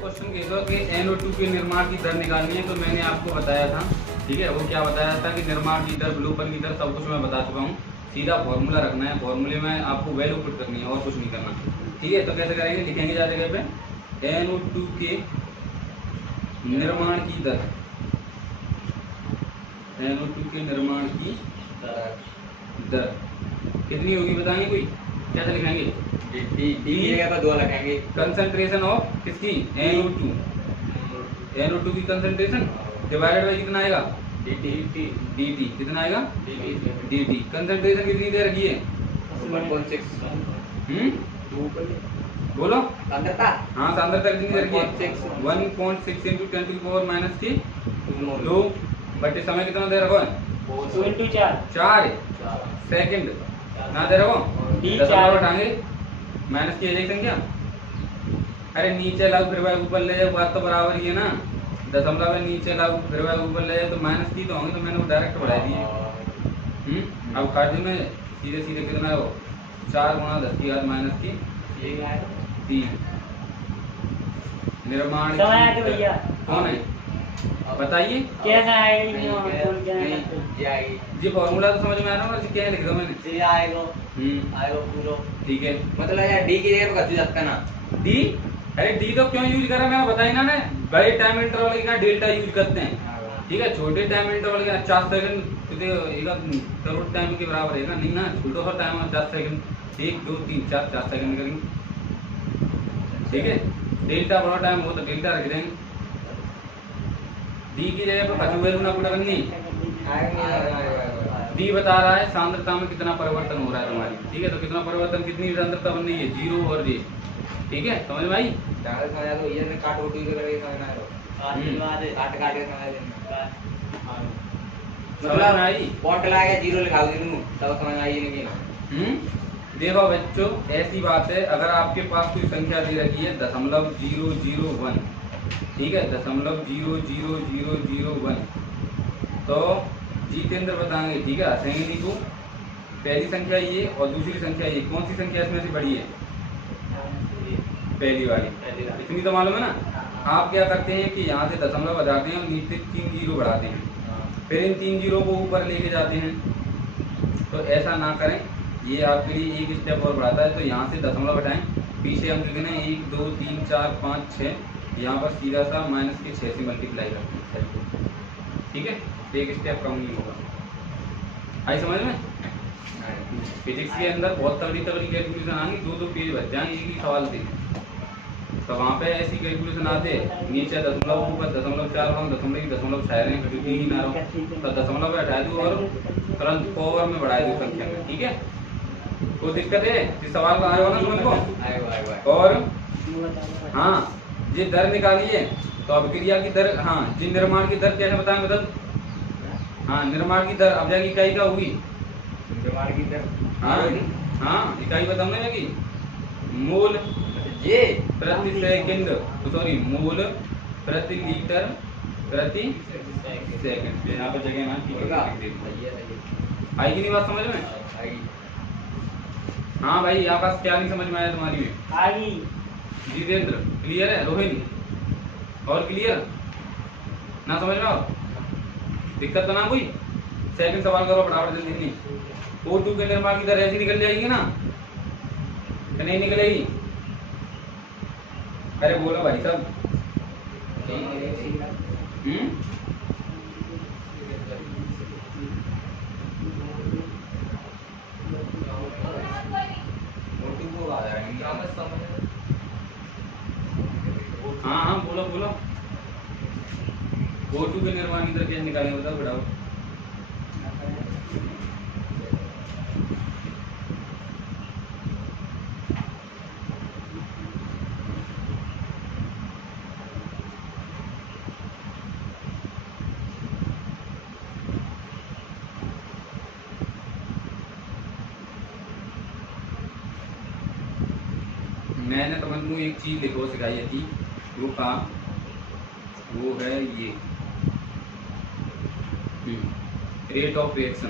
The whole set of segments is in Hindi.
क्वेश्चन कह दो कि NO2 के निर्माण की दर निकालनी है, तो मैंने आपको बताया था, ठीक है। वो क्या बताया था कि निर्माण की दर, विलोपन की दर, सब कुछ मैं बता चुका हूँ। सीधा फॉर्मूला रखना है, फॉर्मूले में आपको वैल्यू पुट करनी है और कुछ नहीं करना, ठीक है। तो कैसे करेंगे, लिखेंगे जा जगह पे NO2 के निर्माण की दर, NO2 के निर्माण की दर कितनी होगी बताएंगे कोई, कैसे लिखेंगे? दो लिखेंगे। कंसंट्रेशन ऑफ किसकी, NO2, NO2 की कंसंट्रेशन डिवाइडेड बाई कितना आएगा, dt कितना आएगा, dt। कंसंट्रेशन कितनी दे रखी है, 1.6। बोलो सांद्रता, हाँ, सांद्रता कितनी दे रखी है, 1.6 1.6 × 10⁻⁻2 बटे समय कितना दे रखो है, 4 सेकंड ना दे रखो, दशमलव हटाएंगे माइनस की जाएगी संख्या। अरे नीचे लाओ फिर भाई ऊपर ले जाओ, बात तो बराबर ही है ना। दशमलव है नीचे लाओ फिर भाई ऊपर ले जाओ तो माइनस की तो होंगे, तो मैंने वो डायरेक्ट बढ़ा दिए। अब खाते में सीधे सीधे कितना हो, 4 × 10⁻³ -3 निर्माण भैया कौन है बताइए कैसा जी। फॉर्मूला तो समझ में आ रहा है, क्या लिख दो मैंने, आएगा पूरा, ठीक है। मतलब यार डी की जगह पर जाता ना, डी, अरे डी तो क्यों यूज करा मैंने बताया ना, बड़े टाइम इंटरवल का डेल्टा यूज करते हैं, ठीक है। छोटे टाइम इंटरवल का 4 सेकंड करोड़ टाइम के बराबर है ना, नहीं ना, छोटा सा टाइम है 4 सेकंड, 1 2 3 4 सेकंड करेंगे, ठीक है। डेल्टा बड़ा टाइम हो तो डेल्टा रख देंगे, डी की जगह पर वैल्यू ना पुट करनी। डी बता रहा है सांद्रता में कितना परिवर्तन हो रहा है तुम्हारी, ठीक है। तो कितना परिवर्तन, कितनी सांद्रता बन रही है, 0 और J, ठीक है। समझ में आई, समझ में आई, पॉइंट लगाया 0 लिखा तब समझ में आई नहीं। देखो बच्चों ऐसी बात है, अगर आपके पास कोई संख्या दे रखी है 0.001, ठीक है, 0.00001, तो जितेंद्र बताएंगे, ठीक है, हंसेंगे नहीं को। पहली संख्या ये और दूसरी संख्या ये, कौन सी संख्या इसमें से बड़ी है, पहली वाली, इतनी तो मालूम है ना। आप क्या करते हैं कि यहाँ से दशमलव हटाते हैं और नीचे 3 0 बढ़ाते हैं, फिर इन 3 0 को ऊपर लेके जाते हैं, तो ऐसा ना करें, ये आपके लिए एक स्टेप और बढ़ाता है। तो यहाँ से दशमलव हटाएं, पीछे हम लिखना है 1 2 3 4 5 6, यहाँ पर सीधा सा -6 से मल्टीप्लाई करते हैं, ठीक है। एक स्टेप कम नहीं होगा, आई समझ में। फिजिक्स के अंदर बहुत तगड़ी कैलकुलेशन आएंगी, 2 पेज बच जाएंगे एक ही सवाल से, तो वहाँ पे ऐसी कैलकुलेशन आते नीचे दशमलव ऊपर 0.4 हो, 0.6 रहे क्योंकि ही ना रहो, तो दशमलव हटा दो और तुरंत पावर में बढ़ा दो संख्या में, ठीक है। कोई दिक्कत है, इस सवाल आया होगा ना समझ को। और हाँ, ये दर निकालिए, तो अभिक्रिया की दर, हाँ जी निर्माण की दर कैसे बताएं बदल, हाँ निर्माण की दर अब जाएगी इकाई का होगी, निर्माण की दर, हाँ इकाई बताऊंगा जाएगी, मोल ये प्रति सेकंड, सॉरी मोल प्रति लीटर प्रति सेकंड, यहाँ पर जगह ना, ठीक है। आई की नहीं बात समझ में, हाँ भाई यहाँ पास क्या नहीं समझ में आया तुम्हारी में, जितेंद्र क्लियर है, रोहिन और क्लियर ना, समझ में आओ, दिक्कत तो ना कोई। सेकंड सवाल करो फटाफट जल्दी नहीं, O2 के निर्माण की दर ऐसी निकल जाएगी ना, नहीं निकलेगी, अरे बोलो भाई साहब, हाँ हाँ बोलो बोलो, O2 के निर्माण की दर कैसे निकालेंगे बताओ फटाफट। मैंने तुमको एक चीज लिखो सिखाई थी, वो कहा, वो है ये rate of reaction.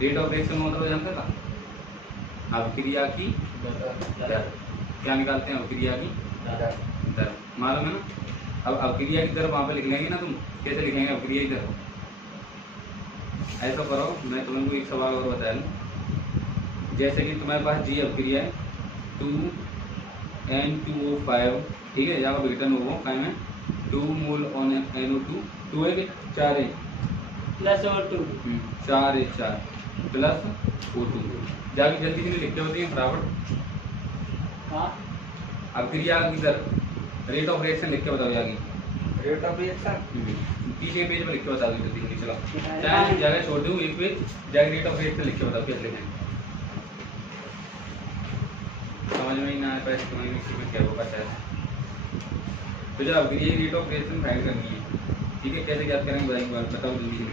Rate of reaction मतलब जानते था, अभिक्रिया की दर, क्या निकालते हैं अभिक्रिया की दर, दर, मालूम है ना। अब अवक्रिया की दर वहाँ पे लिख लेंगे ना, तुम कैसे लिखेंगे अवक्रिया की दर। ऐसा करो, मैं तुमको एक सवाल और बता दूँ। जैसे कि तुम्हारे पास जी अवक्रिया है 2N2O5, ठीक है, यहाँ पर रिटर्न हो काय में 2 मोल ऑन NO2, 2 है कि 4 है प्लस और 2 4 है 4 प्लस O2। जाके जल्दी से लिखते होती है फटाफट। हाँ अवक्रिया की दर रेट ऑफ रिएक्शन लिख के बताओ आगे। रेट ऑफ रिएक्शन पीछे पेज में लिख के बताओ जल्दी। चलो चाहे जगह छोड़ दूँ एक पेज, जाके रेट ऑफ रिएक्शन लिख के बताओ कैसे लिखें। समझ में ही ना आए पैसे तुम्हें मिक्सी में क्या होगा शायद। तो जब अवक्रिया रेट ऑफ रिएक्शन फाइंड करनी है, ठीक है, कैसे याद करेंगे बताओ जल्दी से।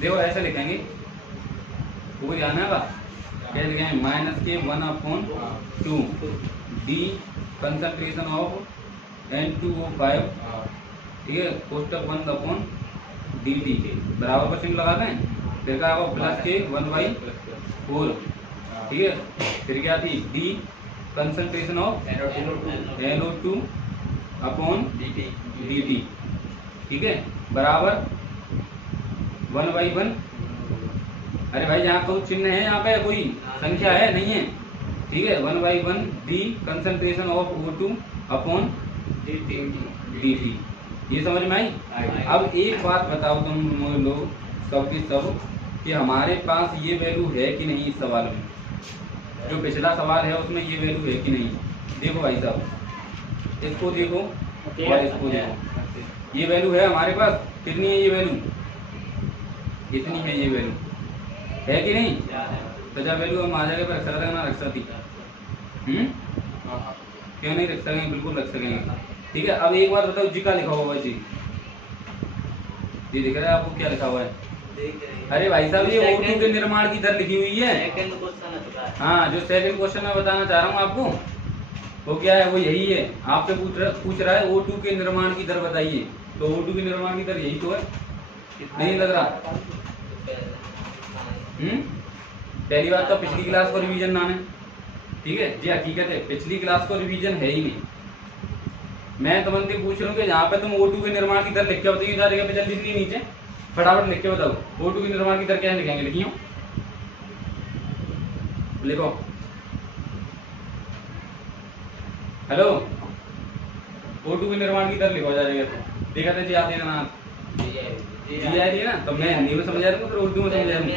देखो ऐसे लिखेंगे, वो ध्यान है बात, कैसे लिखेंगे -(1/2) डी कंसंट्रेशन ऑफ N2O5, ठीक है, कोष्टक 1/dt बराबर का चिन्ह लगाते हैं, फिर क्या होगा प्लस के 1/4, ठीक है, फिर क्या थी D concentration of NO2 upon dt, ठीक है, बराबर 1/1। अरे भाई यहाँ कोई चिन्ह है, यहाँ पे कोई संख्या है नहीं है, ठीक है, 1/1 D concentration of O2 upon dt। ये समझ में आई। अब एक बात बताओ तुम लोग सब की सब कि हमारे पास ये वैल्यू है कि नहीं इस सवाल में। जो पिछला सवाल है उसमें ये वैल्यू है कि नहीं। देखो भाई साहब, इसको देखो और इसको देखो, ये वैल्यू है हमारे पास। कितनी है ये वैल्यू, कितनी है ये वैल्यू, है कि नहीं। तो जब वैल्यू हम आ जाएगा रख सकते हैं ना, रख सकती, क्यों नहीं रख सकेंगे, बिल्कुल रख सकेंगे, ठीक है। अब एक बार बताओ जी का लिखा हुआ है, जी दिख रहा है आपको क्या लिखा हुआ है। अरे भाई साहब ये O2 के निर्माण की दर लिखी हुई है। हाँ, जो सेकंड क्वेश्चन मैं बताना चाह रहा हूँ आपको वो क्या है, वो यही है। आपसे पूछ रहा है O2 के निर्माण की दर बताइए, तो O2 के निर्माण की दर यही तो है, नहीं लग रहा। पहली बात तो पिछली क्लास को रिवीजन ना है, ठीक है जी, हकीकत है पिछली क्लास को रिवीजन है ही नहीं। मैं तुमसे पूछ रहा हूँ कि यहाँ पे तुम O2 के निर्माण की दर लिख के बताइए, जा जगह पे जल्दी से नीचे फटाफट लिख के बताओ O2 के निर्माण की दर क्या लिखेंगे, लिखियो लिखो। हेलो, O2 के निर्माण की दर लिखो जा जगह पे, देखा था जी आते ना जी आ रही है ना, तो मैं हिंदी में समझा दूंगा, फिर उर्दू में समझा दूंगा।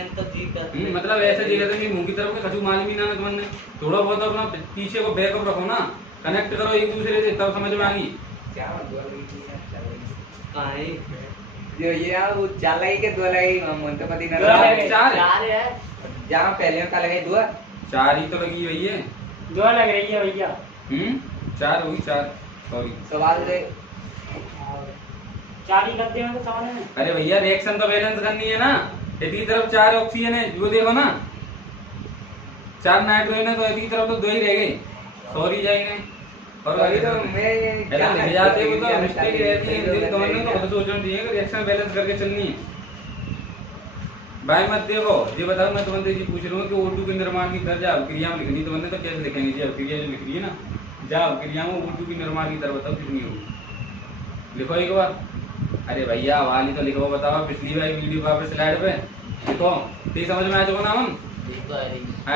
मतलब ऐसे जगह था कि मुंह की तरफ खचू मालूम ही ना तुमने, थोड़ा बहुत अपना पीछे को बैकअप रखो ना, कनेक्ट करो एक दूसरे से, तब समझ में आ गई। जो ये वो चार लगेगी के दो लगेगी, मन तो पता ही चार चार है, जहाँ पहले का लगे दो, 4 ही तो लगी हुई है, 2 लग रही है भैया। 4 होगी, 4 सॉरी सवाल से 4 ही करते हैं तो सवाल में। अरे भैया रिएक्शन तो बैलेंस करनी है ना, इतनी तरफ 4 ऑक्सीजन है, वो देखो ना 4 नाइट्रोजन है, तो इतनी तरफ तो 2 ही रह गए, सॉरी जाएंगे और अभी तो मैं लिख जाते वो तो मिस्टेक रहती है, तुमने तो खुद सोचना चाहिए कि रिएक्शन बैलेंस करके चलनी है। भाई मत देखो, ये बताओ मैं तुमसे जी पूछ रहा हूँ कि O2 के निर्माण की दर जब क्रिया में लिखनी, तुमने तो कैसे लिखेंगे जी, क्रिया जो लिख रही है ना, जब क्रिया में O2 के निर्माण की दर बताओ कितनी होगी, लिखो एक बार। अरे भैया वाली तो लिखो, बताओ पिछली बार वीडियो पर स्लाइड पे लिखो, ठीक समझ में आ जाओ ना, हम आ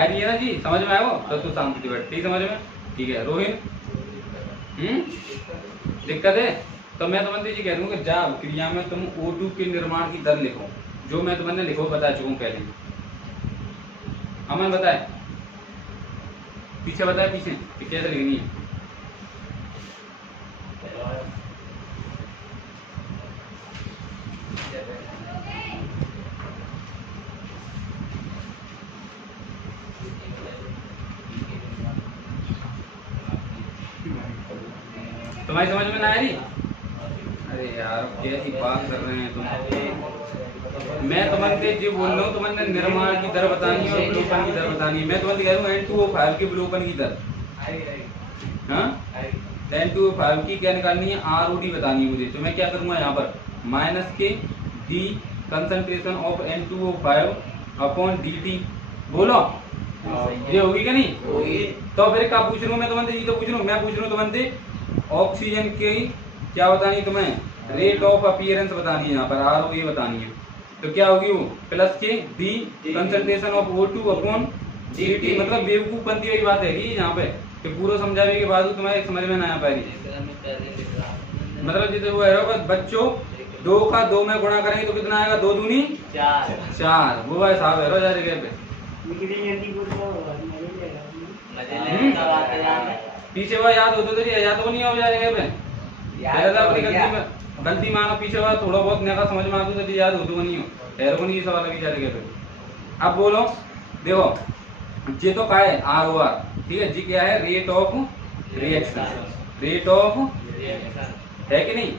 रही है ना जी, समझ में आया वो, तो तू शांति बैठ, ठीक समझ में, ठीक है। रोहित दिक्कत है, तो मैं तुमसे जी कह दूँ कि जब क्रिया में तुम O2 के निर्माण की दर लिखो, जो मैं तुमने लिखो बता चुका हूँ पहले। अमन बताए, पीछे बताए, पीछे कैसे लिखनी है। तुम्हारी समझ में ना आ रही। अरे यार कैसी बात कर रहे हैं तुम। मैं तुमसे जो बोल रहा हूँ, तुमने निर्माण की दर बतानी है और विलोपन की दर बतानी है। मैं तुमसे कह रहा हूँ N2O5 के विलोपन की दर, हाँ N2O5 की क्या निकालनी है, ROD बतानी है मुझे। तो मैं क्या करूँगा यहाँ पर माइनस के D concentration of N2O5 upon dt, बोलो ये होगी क्या नहीं? होगी। तो फिर क्या पूछ रहा हूँ मैं तुम्हें? ये तो पूछ रहा हूँ, मैं पूछ रहा हूँ तुम्हें ऑक्सीजन की क्या बतानी है तुम्हें? रेट ऑफ अपीयरेंस बतानी है, यहाँ पर RO ये बतानी है। तो क्या होगी वो? प्लस के D concentration of O2 upon DT। मतलब बेवकूफपंती वाली बात है कि यहाँ पे कि पूरा समझाने के बाद तुम्हारे समझ में ना आ पाएगी। मतलब जैसे वो है बच्चों 2 का 2 में गुणा करेंगे तो कितना आएगा? 2 दूनी 4। वो भाई साहब है जा जगह पे पीछे हुआ याद होते तो याद तो नहीं हो जाएगा पे गलती मानो पीछे हुआ थोड़ा बहुत नया समझ में आता तो याद होते नहीं हो ठहरो को नहीं सवाल लगी जाएगा पे। अब बोलो देखो ये तो क्या है? ROR, ठीक है जी। क्या है? Rate of reaction. Rate of है कि नहीं?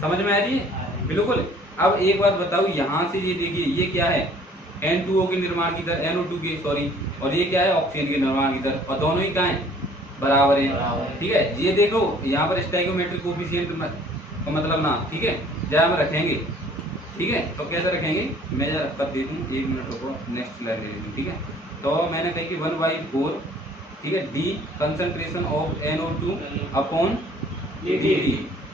समझ में आ रही है? बिल्कुल। अब एक बात बताओ, यहाँ से ये देखिए ये क्या है? N2O के निर्माण की दर, NO2 के सॉरी, और ये क्या है? ऑक्सीजन के निर्माण की दर, और दोनों ही क्या है? बराबर है। ठीक है, ये देखो यहाँ पर स्टोइकोमेट्रिक कोफिशिएंट का मतलब ना, ठीक है जहाँ हम रखेंगे। ठीक है, तो कैसे रखेंगे? मैं जरा कर दे दूँ, 1 मिनट रुको, नेक्स्ट स्लाइड ले लेती हूँ। ठीक है, तो मैंने कही कि 1/4, ठीक है, D concentration of NO2 upon DT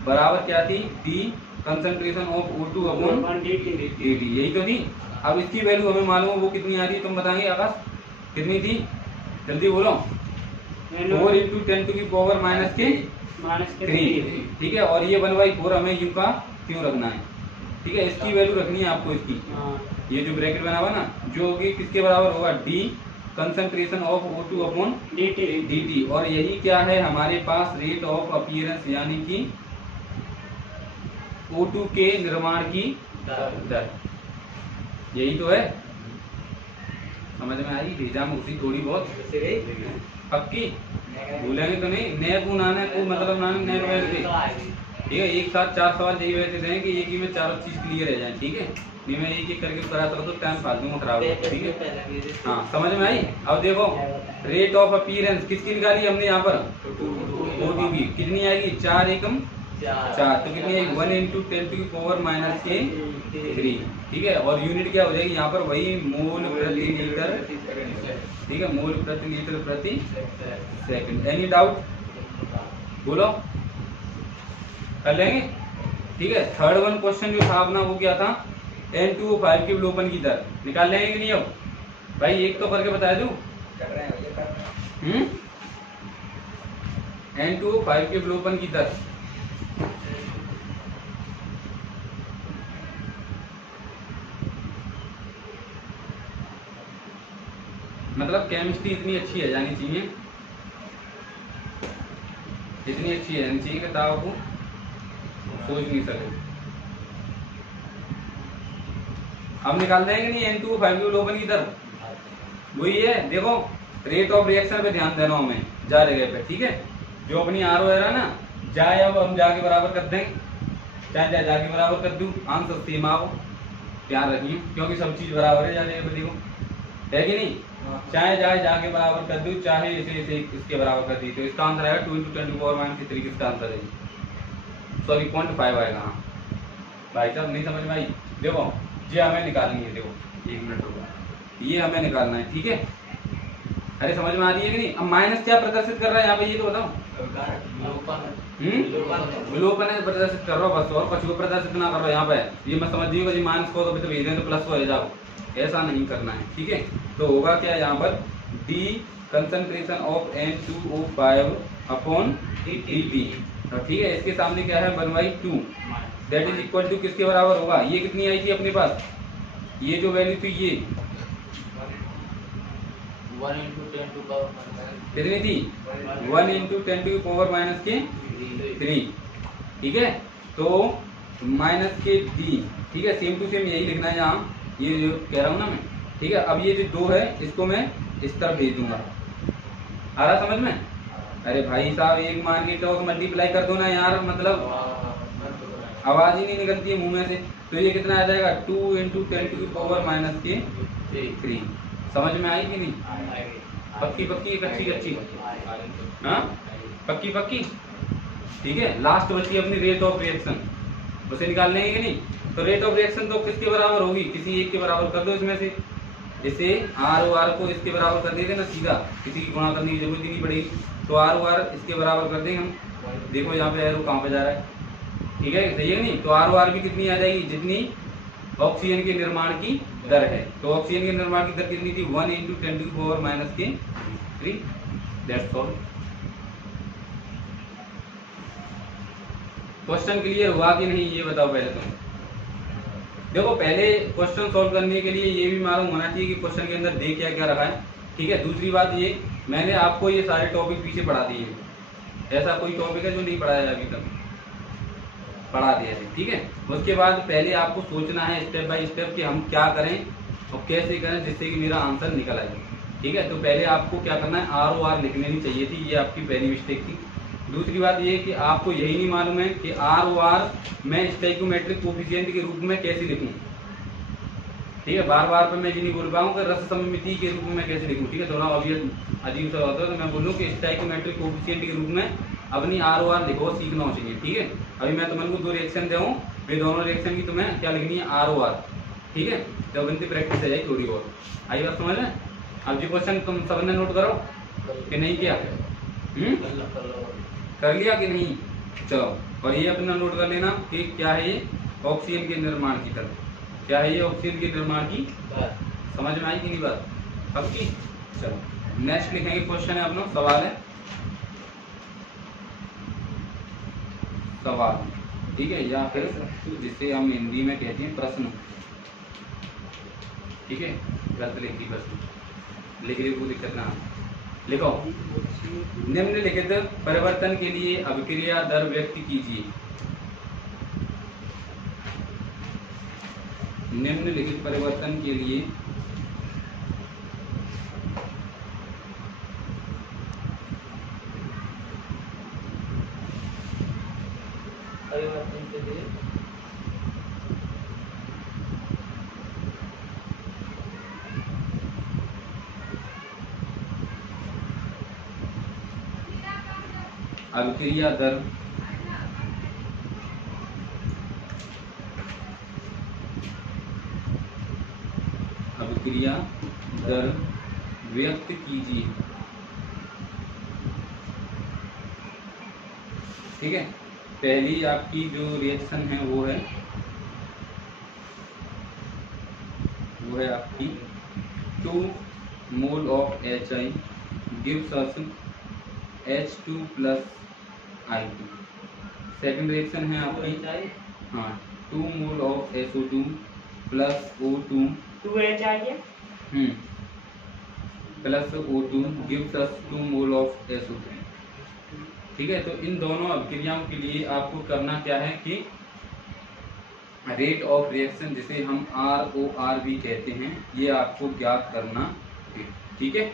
बराबर क्या थी? D concentration of O2 upon DT, यही तो थी। अब इसकी वैल्यू हमें मालूम है, वो कितनी आ रही है? तुम बताएंगे आकाश कितनी थी? जल्दी बोलो। 4 × 10⁻³ ठीक है, और ये 1/4 हमें यू का क्यों रखना है? ठीक है, इसकी वैल्यू रखनी है आपको इसकी। ये जो ब्रैकेट बना हुआ ना, जो कि किसके बराबर होगा? D concentration of O2 upon DT, और यही क्या है हमारे पास? रेट ऑफ अपीयरेंस, यानी कि O2 के निर्माण की दर। यही तो है। समझ में आई? भेजा में उसी थोड़ी बहुत पक्की भूलेंगे तो नहीं। नए को नाने को मतलब नाने नए बैठ के, ठीक है। एक साथ 4 सवाल यही बैठे थे कि एक ही में 4 चीज क्लियर रह जाए। ठीक है, नहीं मैं एक एक करके कराता हूँ तो टाइम फालतू में खराब हो। ठीक है, हाँ समझ में आई? अब देखो रेट ऑफ अपीयरेंस किसकी निकाली हमने यहाँ पर? O2 की। कितनी आएगी? 4 एकम 4, तो कितनी आएगी? 1 × 10⁻³ ठीक है, और यूनिट क्या हो जाएगी यहाँ पर? वही मोल प्रति लीटर। ठीक है, मोल प्रति लीटर प्रति सेकंड। Any doubt? बोलो, कर लेंगे। ठीक है, थर्ड वन क्वेश्चन जो था अपना वो क्या था? N2O5 के विलोपन की दर निकाल लेंगे कि नहीं? अब भाई एक तो करके बता दूं। N2O5 के विलोपन की दर मतलब केमिस्ट्री इतनी अच्छी है जानी चाहिए, इतनी अच्छी है जानी चाहिए कि आपको सोच नहीं सके। अब निकाल देंगे नहीं N2O5 के विलोपन की दर? वही है, देखो रेट ऑफ रिएक्शन पे ध्यान देना हमें जा जगह पे। ठीक है, जो अपनी RO है ना, जाए अब हम जाके बराबर कर देंगे, चाहे जाके बराबर कर दूं, आंसर सेम आओ, ध्यान रखिए क्योंकि सब चीज बराबर है जाने पे। देखो है कि नहीं? चाहे जाके बराबर कर दूं, चाहे इसे इसके बराबर कर दी, तो इसका आंसर आएगा 2 × 10⁻³ किसका आंसर है? सॉरी 0.5 आएगा। हाँ भाई साहब नहीं समझ में आई? देखो ये हमें निकालनी है। देखो 1 मिनट रुको, ये हमें निकालना है। ठीक है, अरे समझ में आ रही है कि नहीं? अब माइनस क्या प्रदर्शित कर रहा है यहाँ पे? ये तो बताओ। विलोपन है प्रदर्शित कर रहा हो बस, और कुछ को प्रदर्शित ना करो यहाँ पे। ये मत समझिएगा जी माइनस को तो भेज दें तो प्लस को ले जाओ, ऐसा नहीं करना है। ठीक है, तो होगा क्या यहाँ पर? D concentration of N2O5 upon DT। ठीक है, इसके सामने क्या है? 1/2 दैट इज इक्वल टू किसके बराबर होगा? ये कितनी आई थी अपने पास? ये जो वैल्यू थी ये 1 × 10⁻³ कितनी थी? 1 × 10⁻³ ठीक है, तो माइनस के डी। ठीक है, सेम टू सेम यही लिखना है यहाँ, ये जो कह रहा हूँ ना मैं। ठीक है, अब ये जो 2 है इसको मैं इस तरफ भेज दूंगा। आ रहा समझ में? अरे भाई साहब एक मान के तो मल्टीप्लाई कर दो ना यार, मतलब आवाज ही नहीं निकलती है मुंह में से। तो ये कितना आ जाएगा? 2 × 10⁻³ समझ में आई कि नहीं? पक्की पक्की कच्ची कच्ची? हाँ पक्की पक्की। ठीक है, लास्ट बची अपनी रेट ऑफ रिएक्शन, उसे निकाल लेंगे कि नहीं? तो रेट ऑफ रिएक्शन तो किसके बराबर होगी? किसी एक के बराबर कर दो इसमें से। इसे आर ओ आर को इसके बराबर कर देते ना सीधा, किसी की गुणा करने की जरूरत ही नहीं पड़ेगी। तो आर ओ आर इसके बराबर कर देंगे हम। देखो यहाँ पे एरो कहाँ पे जा रहा है, ठीक है, सही है नहीं। तो आर ओ आर भी कितनी आ जाएगी, जितनी ऑक्सीजन के निर्माण की दर है। तो ऑक्सीजन के निर्माण की दर कितनी थी, 1 × 10⁻³ दैट्स ऑल। क्वेश्चन क्लियर हुआ कि नहीं ये बताओ पहले तुम। देखो पहले क्वेश्चन सॉल्व करने के लिए ये भी मालूम होना चाहिए कि क्वेश्चन के अंदर दे क्या क्या रखा है, ठीक है। दूसरी बात ये, मैंने आपको ये सारे टॉपिक पीछे पढ़ा दिए, ऐसा कोई टॉपिक है जो नहीं पढ़ाया है अभी तक, पढ़ा दिया है, ठीक है। उसके बाद पहले आपको सोचना है स्टेप बाय स्टेप कि हम क्या करें और कैसे करें जिससे कि मेरा आंसर निकल आए, ठीक है। तो पहले आपको क्या करना है, आर ओ आर लिखने नहीं चाहिए थी, ये आपकी पहली मिस्टेक थी। दूसरी बात ये कि आपको यही नहीं मालूम है कि आर ओ आर मैं स्टोइकोमेट्रिक कोफिशिएंट के रूप में कैसे लिखूं, ठीक है। बार बार पे मैं ये नहीं बोल पाऊँ कि रस सममिति के रूप में कैसे लिखूं, ठीक है। थोड़ा अभी अजीब सा होता है तो मैं बोलूँ कि स्टोइकोमेट्रिक कोफिशिएंट के रूप में अपनी आर ओ आर लिखो, सीखना हो चाहिए, ठीक है। अभी मैं तुम्हें 2 रिएक्शन दे हूँ, वे दोनों रिएक्शन की तुम्हें क्या लिखनी है, आर ओ आर, ठीक है। जब इनकी प्रैक्टिस हो जाए थोड़ी और आई बात समझ में। अब जी क्वेश्चन तुम सबने नोट करो कि नहीं किया, कर लिया कि नहीं, चलो। और ये अपना नोट कर लेना कि क्या है ये, ऑक्सीजन के निर्माण की दर, क्या है ये, ऑक्सीजन के निर्माण की समझ में आई कि नहीं बात अब की। चलो नेक्स्ट लिखेंगे, क्वेश्चन है अपना, सवाल है, सवाल, ठीक है, या फिर जिसे हम हिंदी में कहते हैं प्रश्न, ठीक है। गलत लिखी प्रश्न लिख रही, कोई दिक्कत ना, लिखो। निम्नलिखित परिवर्तन के लिए अभिक्रिया दर व्यक्त कीजिए। निम्नलिखित परिवर्तन के लिए अभिक्रिया दर व्यक्त कीजिए, ठीक है। पहली आपकी जो रिएक्शन है वो है आपकी 2 mole of HI gives us H2 + I2। Second reaction है आपकी, हाँ, 2 mole of SO2 + O2 plus O2 gives us 2 mole of SO3, ठीक है। तो इन दोनों अभिक्रियाओं के लिए आपको करना क्या है कि रेट ऑफ रिएक्शन, जिसे हम ROR भी कहते हैं, ये आपको ज्ञात करना है, ठीक है।